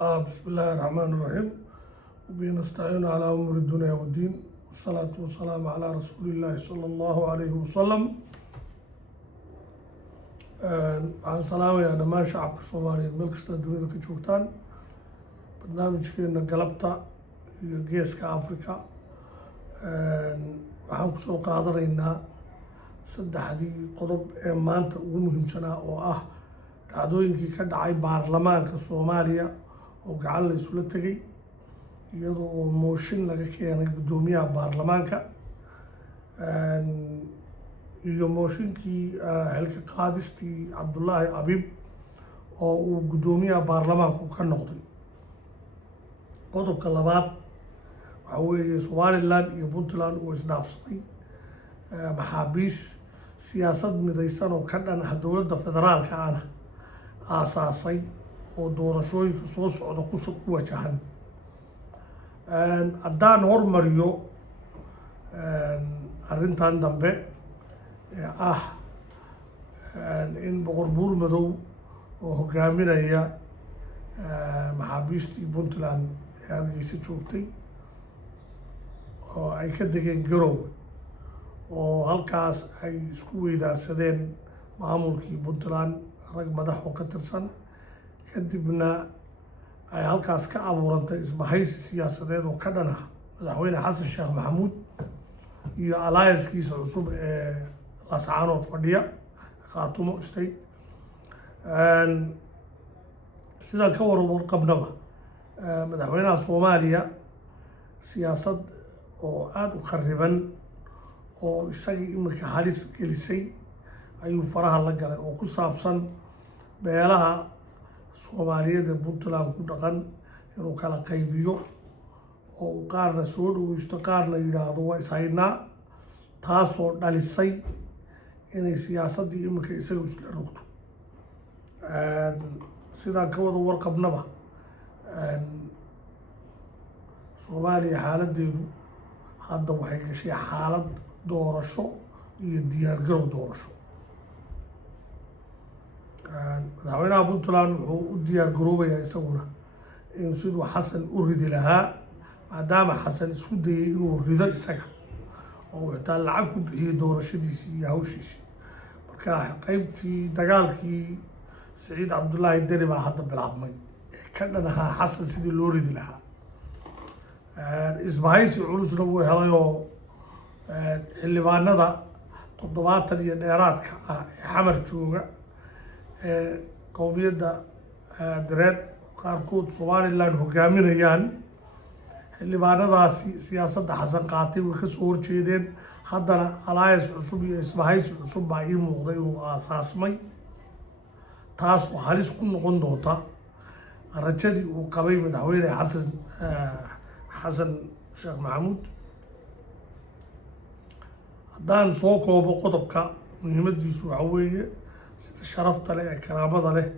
بسم الله الرحمن الرحيم وبه نستعين على أمور الدنيا والدين والصلاة والسلام على رسول الله صلى الله عليه وسلم. عن سلامة يا دمان شعبك الصومالي ملك استدوية كجوكتان برنامج كينا قلبتا جيسك أفريقيا. waxaan kusoo qaadanaynaa saddexdii qodob ee maanta ugu muhiimsanaa oo ah dhacdooyinkii ka dhacay baarlamaanka Soomaaliya oo gacan la isula tagay iyadoo oo mooshin laga keenay guddoomiyaha baarlamaanka iyo mooshinkii xilka qaadistii Cabdullaahi Abiib oo uu guddoomiyaha baarlamaanku ka noqday. qodobka labaad waxaa Somaliland iyo Puntland oo isdhaafsaday maxaabiis siyaasad midaysan oo ka dhan ah dowladda federaalka ah aasaasay oo doorashooyinka soo socda ku wajahan. haddaan hormariyo arrintan dambe ee ah in boqor buur madow oo hogaaminaya maxaabiistii Puntland ee Hargeysa joogtay oo ay ka degeen Garowe oo halkaas ay isku weydaarsadeen maamulkii Puntland rag madax oo ka tirsan kadibna ay halkaas ka abuurantay isbahaysi siyaasadeed oo ka dhan ah madaxweyne xasan sheekh maxamuud iyo alliance-kiisa cusub ee Laascaanood fadhiya Khaatumo State. sidaan ka warqabnaba madaxweynaha Soomaaliya siyaasad oo aad u khariban oo isagii imika halis gelisay ayuu faraha la galay oo ku saabsan beelaha Soomaaliyeed ee Puntland ku dhaqan inuu kala qaybiyo oo uu qaarna soo dhaweysto qaarna yidhaahdo waa ishaynaa, taasoo dhalisay inay siyaasaddii imika isaga isla rogto. sidaan ka wada warqabnaba Soomaaliya xaaladeedu hadda waxay gashay xaalad doorasho iyo diyaargarow doorasho. madaxweynaha Puntland wuxuu u diyaargaroobayaa isaguna in siduu xasan u ridi lahaa maadaama xasan isku dayay inuu rido isaga oo xitaa lacag ku bixiyay doorashadiisii iyo hawshiisii. marka qaybtii dagaalkii Saciid Cabdullaahi Deni baa hadda bilaabmay ee ka dhan ahaa xasan sidii loo ridi lahaa. isbahaysi culusna wuu helay oo xildhibaanada 70 iyo dheeraadka ah ee xamar jooga ee qowmiyadda direed qaarkood Somaliland hogaaminayaan. xildhibaanadaasi siyaasadda xasan qaatay way ka soo horjeedeen. haddana alliance cusub iyo isbahaysi cusub baa ii muuqday inuu aasaasmay, taas oo halis ku noqon doonta rajadii uu qabay madaxweyne xasan sheekh maxamuud. haddaan soo koobo qodobka muhiimadiisu waxaa weeye sida sharafta leh ee karaamada leh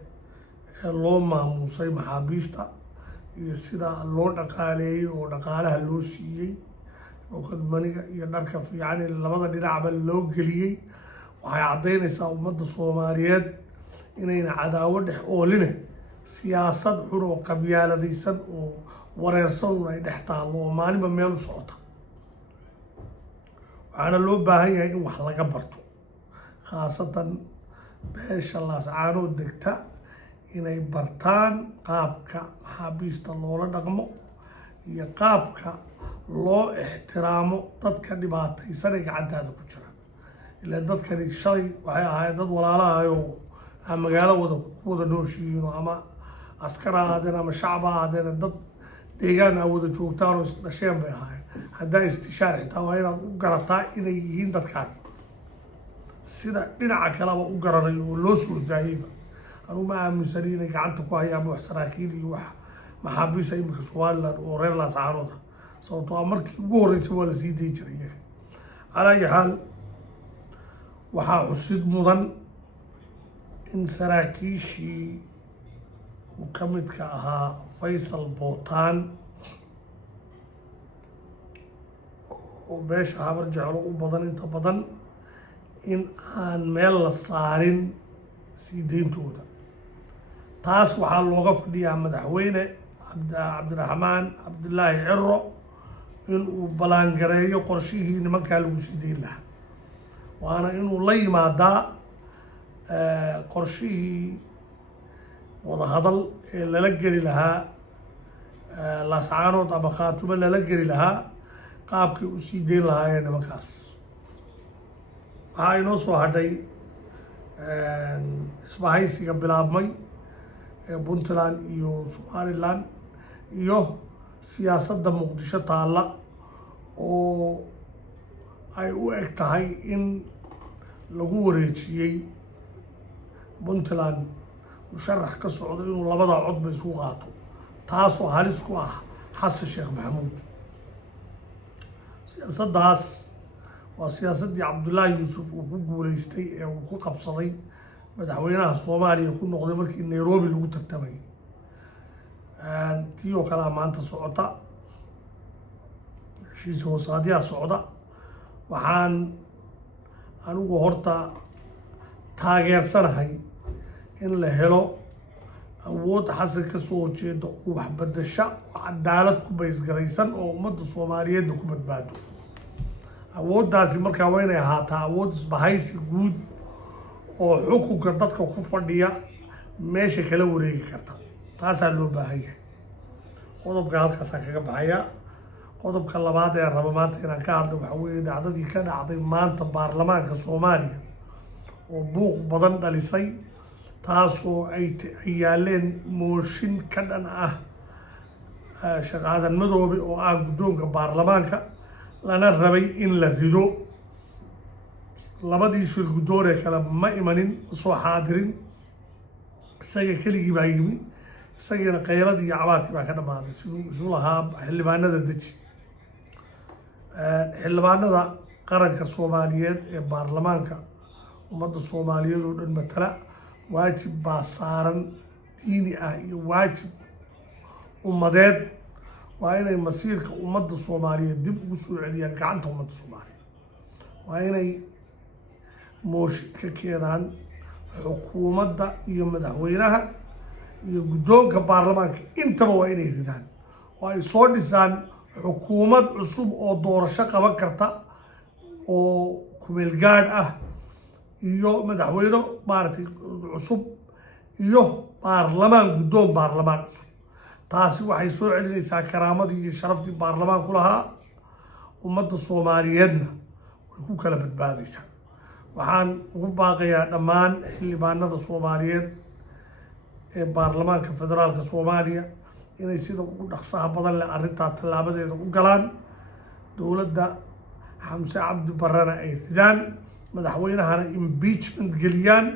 ee loo maamuusay maxaabiista iyo sida loo dhaqaaleeyey oo dhaqaalaha loo siiyey okadmaniga iyo dharka fiican ee labada dhinacba loo geliyey waxay caddaynaysaa ummadda Soomaaliyeed inayna cadaawo dhex ooline siyaasad xun oo qabyaaladaysan oo wareersan ay dhex taallo oo maalinba meel u socota. waxaana loo baahan yahay in wax laga barto, khaasatan beesha Laascaanood degta inay bartaan qaabka maxaabiista loola dhaqmo iyo qaabka loo ixtiraamo dadka dhibaataysan ee gacantaada ku jira. ilaa dadkani shalay waxay ahaayeen dad walaalahayo aan magaalo ku wada nooshihiin ama askar ha ahaadeen ama shacab ha ahaadeen, dad deegaan aa wada joogtaan oo isdhasheen bay ahaayeen. haddaa istishaar xitaa waa inaad u garataa inay yihiin dadkaani sida dhinaca kaleba u garanayo oo loo soo daayeyba. anuu ma aaminsani inay gacanta ku hayaan wax saraakiil iyo wax maxaabiista imika Somaliland oo reer Laascaanood ah, sababtoo ah markii ugu horreysay waa la sii dayi jiray iyaga. calaa ayi xaal waxaa xusid mudan in saraakiishii uu ka midka ahaa Faysal Bootaan oo beesha habar jeclo u badan inta badan in aan meel la saarin sii deyntooda. taas waxaa looga fadhiyaa madaxweyne cabdiraxmaan cabdulaahi ciro inuu ballaangareeyo qorshihii nimankaa lagu sii dayn lahaa, waana inuu la yimaadaa qorshihii wadahadal ee lala geli lahaa laascaanood ama khaatumo lala geli lahaa qaabkay u sii dayn lahaayeen nimankaas. waxaa inoo soo hadhay isbahaysiga bilaabmay ee puntland iyo somaliland iyo siyaasadda muqdisho taalla oo ay u eg tahay in lagu wareejiyey puntland musharax ka socdo inuu labada codba isku qaato, taasoo halis ku ah xasan sheekh maxamuud. siyaasaddaas waa siyaasaddii cabdullaahi yuusuf uu ku guuleystay ee uu ku qabsaday madaxweynaha soomaaliya ku noqday markii nairobi lagu tartamayay. tii oo kalea maanta socota, heshiis hoosaadyaa socda. waxaan anigu horta taageersanahay in la helo awood xasan ka soo horjeeda oo waxbadasha oo cadaalad ku baysgaraysan oo ummadda soomaaliyeedna ku badbaado. awooddaasi markaa waa inay ahaataa awood isbahaysi guud oo xukunka dadka ku fadhiya meesha kala wareegi karta. taasaa loo baahan yahay. qodobka halkaasaan kaga baxaya. qodobka labaad ee raba maanta inaan ka hadlo waxaa weeye dhacdadii ka dhacday maanta baarlamaanka soomaaliya oo buuq badan dhalisay, taasoo ay yaaleen mooshin ka dhan ah Sheekh Aadan Madoobe oo ah guddoonka baarlamaanka, lana rabay in la rido. labadii shir guddoon ee kale ma imanin, ma soo xaadirin, isaga keligii baa yimi. isagiina qayladii iyo cabaadkii baa ka dhammaaday siduu lahaa xildhibaanada deji. xildhibaanada qaranka soomaaliyeed ee baarlamaanka ummadda soomaaliyeed oo dhan matala, waajib baa saaran diini ah iyo waajib ummadeed. waa inay masiirka ummadda soomaaliyeed dib ugu soo celiyaan gacanta ummadda soomaaliyeed. waa inay mooshin ka keenaan xukuumadda iyo madaxweynaha iyo guddoonka baarlamaanka, intaba waa inay ridaan oo ay soo dhisaan xukuumad cusub oo doorasho qaban karta oo kumeel gaadh ah, iyo madaxweyne maaragtay cusub iyo baarlamaan, guddoon baarlamaan cusub. taasi waxay soo celinaysaa karaamadii iyo sharaftii baarlamaanku lahaa. ummadda soomaaliyeedna way ku kala badbaadaysaa. waxaan ugu baaqayaa dhammaan xildhibaanada soomaaliyeed ee baarlamaanka federaalka soomaaliya inay sida ugu dhaqsaha badan leh arrintaa tallaabadeeda u galaan. dowladda xamse cabdi barrena ay ridaan, madaxweynahana impeachment geliyaan.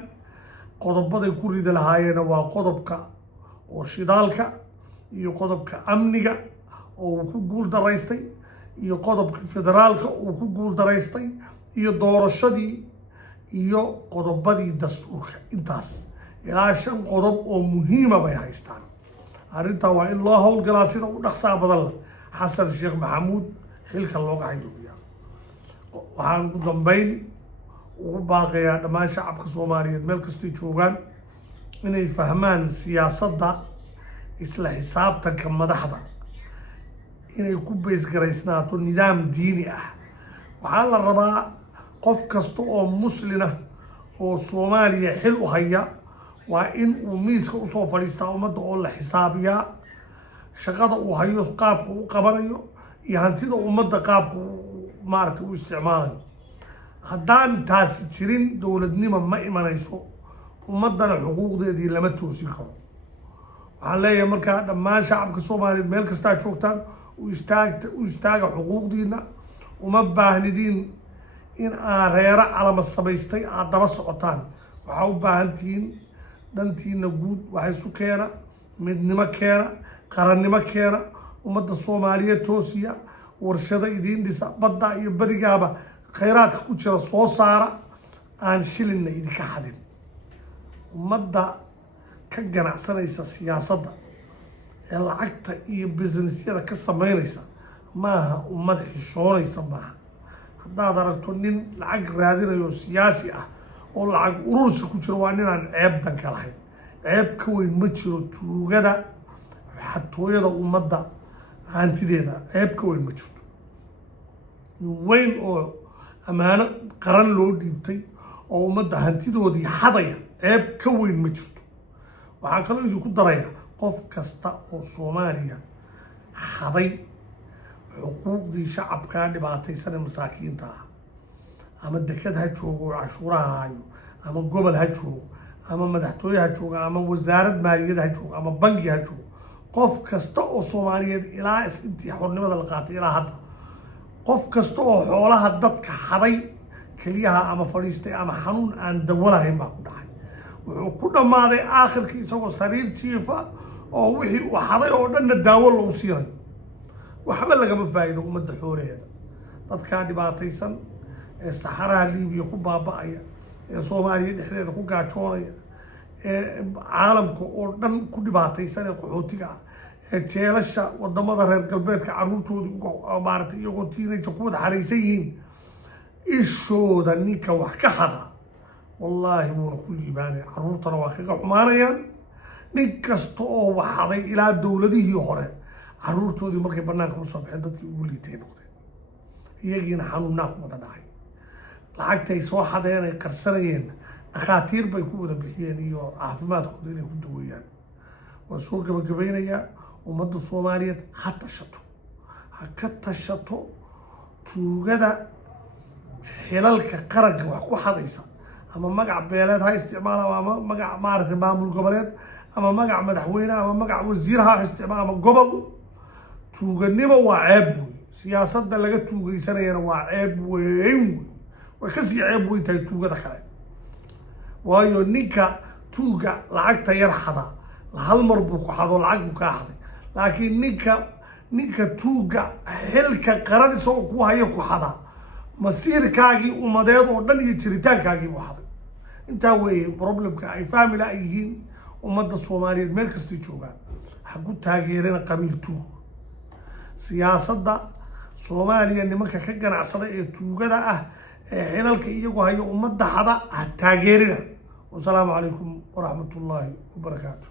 qodobaday ku ridi lahaayeenna waa qodobka oo shidaalka iyo qodobka amniga oo uu ku guul daraystay iyo qodobka federaalka uu ku guul daraystay iyo doorashadii iyo qodobadii dastuurka. intaas ilaa 5 qodob oo muhiima bay haystaan. arrintaa waa in loo howlgalaa sida u dhaqsaa badan leh xasan sheekh maxamuud xilka looga hayuubiyaa. waxaan ugu dambeyn ugu baaqayaa dhammaan shacabka soomaaliyeed meel kastay joogaan inay fahmaan siyaasadda isla xisaabtanka madaxda inay ku baysgaraysnaato nidaam diini ah. waxaa la rabaa qof kasta oo muslin ah oo soomaaliya xil u haya waa in uu miiska usoo fadhiistaa ummadda oo la xisaabiyaa shaqada uu hayo, qaabka u qabanayo iyo hantida ummadda qaabka maaragtay u isticmaalayo. haddaan taasi jirin dowladnimo ma imanayso, ummaddana xuquuqdeedii lama toosin karo. waxaan leeyahay markaa dhammaan shacabka soomaaliyeed meel kastaa joogtaan u istaaga xuquuqdiina. uma baahnidiin in aad reero calama samaystay aad daba socotaan. waxaa u baahan tihiin dantiina guud, waxa isu keena, midnimo keena, qarannimo keena, ummadda soomaaliyeed toosiya, warshado idiin dhisa, badda iyo berigaaba khayraadka ku jira soo saara, aan shilinna idinka xadin. ummadda ka ganacsanaysa siyaasadda ee lacagta iyo businessyada ka sameynaysa maaha ummad xishoonaysa maaha. haddaad aragto nin lacag raadinayo siyaasi ah oo lacag urursi ku jiro waa ninaan ceeb danka lahayn. ceeb ka weyn ma jiro tuugada xatooyada ummadda hantideeda ceeb ka weyn ma jirto. weyn oo ammaano qaran loo dhiibtay oo ummadda hantidoodii xadaya ceeb ka weyn ma jirto. waxaan kaloo idinku daraya qof kasta oo Soomaaliya xaday xuquuqdii shacabka dhibaataysan ee masaakiinta ah ama dekad ha joogo cashuuraha hayo ama gobol ha joogo ama madaxtooye ha joogo ama wasaarad maaliyad ha joogo ama bangi ha joogo qof kasta oo Soomaaliyeed ilaa intii xornimada la qaatay ilaa hadda qof kasta oo xoolaha dadka xaday kaliyaha ama fadhiistay ama xanuun aan dawo lahayn baa ku dhacay wuxuu ku dhammaaday aakhirkii isagoo sariir jiifa oo wixii uu xaday oo dhanna daawo loo siinayo. waxba lagama faa'iido ummadda xoolaheeda dadkaa dhibaataysan ee saxaraha Liibiya ku baaba'aya ee Soomaaliya dhexdeeda ku gaajoonaya ee caalamka oo dhan ku dhibaataysan ee qaxootiga ah ee jeelasha wadamada reer galbeedka carruurtoodii maaragtay iyagoo teenager ku wada xaraysan yihiin ishooda ninka wax ka xada wallaahi wuuna ku liibaanaya carruurtana waa kaga xumaanayaan. nin kasta oo wax xaday ilaa dowladihii hore carruurtoodii markay bannaanka usoo baxeen dadkii ugu liitay noqdeen iyagiina xanuunnaa ku wada dhacay. lacagtay soo xadeen ay qarsanayeen dhakhaatiir bay ku wada bixiyeen iyo caafimaadkooda inay ku daweeyaan. waa soo gabagabaynayaa ummadda Soomaaliyeed ha tashato ha ka tashato tuugada xilalka qaranka wax ku xadaysa ama magac beeleed ha isticmaala ama magac maaragtay maamul goboleed ama magac madaxweyne ama magac wasiir ha isticmaala ama gobol. tuuganimo waa ceeb wey. siyaasadda laga tuugaysanayana waa ceeb weyn wey. way kasii ceeb weyn tahay tuugada kale waayo ninka tuuga lacagta yar xada hal mar buu ku xado lacag buu kaa xaday laakiin ninka tuuga xilka qaran isagoo ku haya ku xada masiirkaagii ummadeed oo dhan iyo jiritaankaagii buu xaday. intaa weeye problemka ay fahmi la yihiin ummadda Soomaaliyeed meel kastay joogaan ha ku taageerina qabiil tuug. siyaasadda Soomaaliya nimanka ka ganacsada ee tuugada ah ee xilalka iyagu hayo ummadda xada ha taageerina. wasalaamu calaykum waraxmatullaahi wabarakaatu.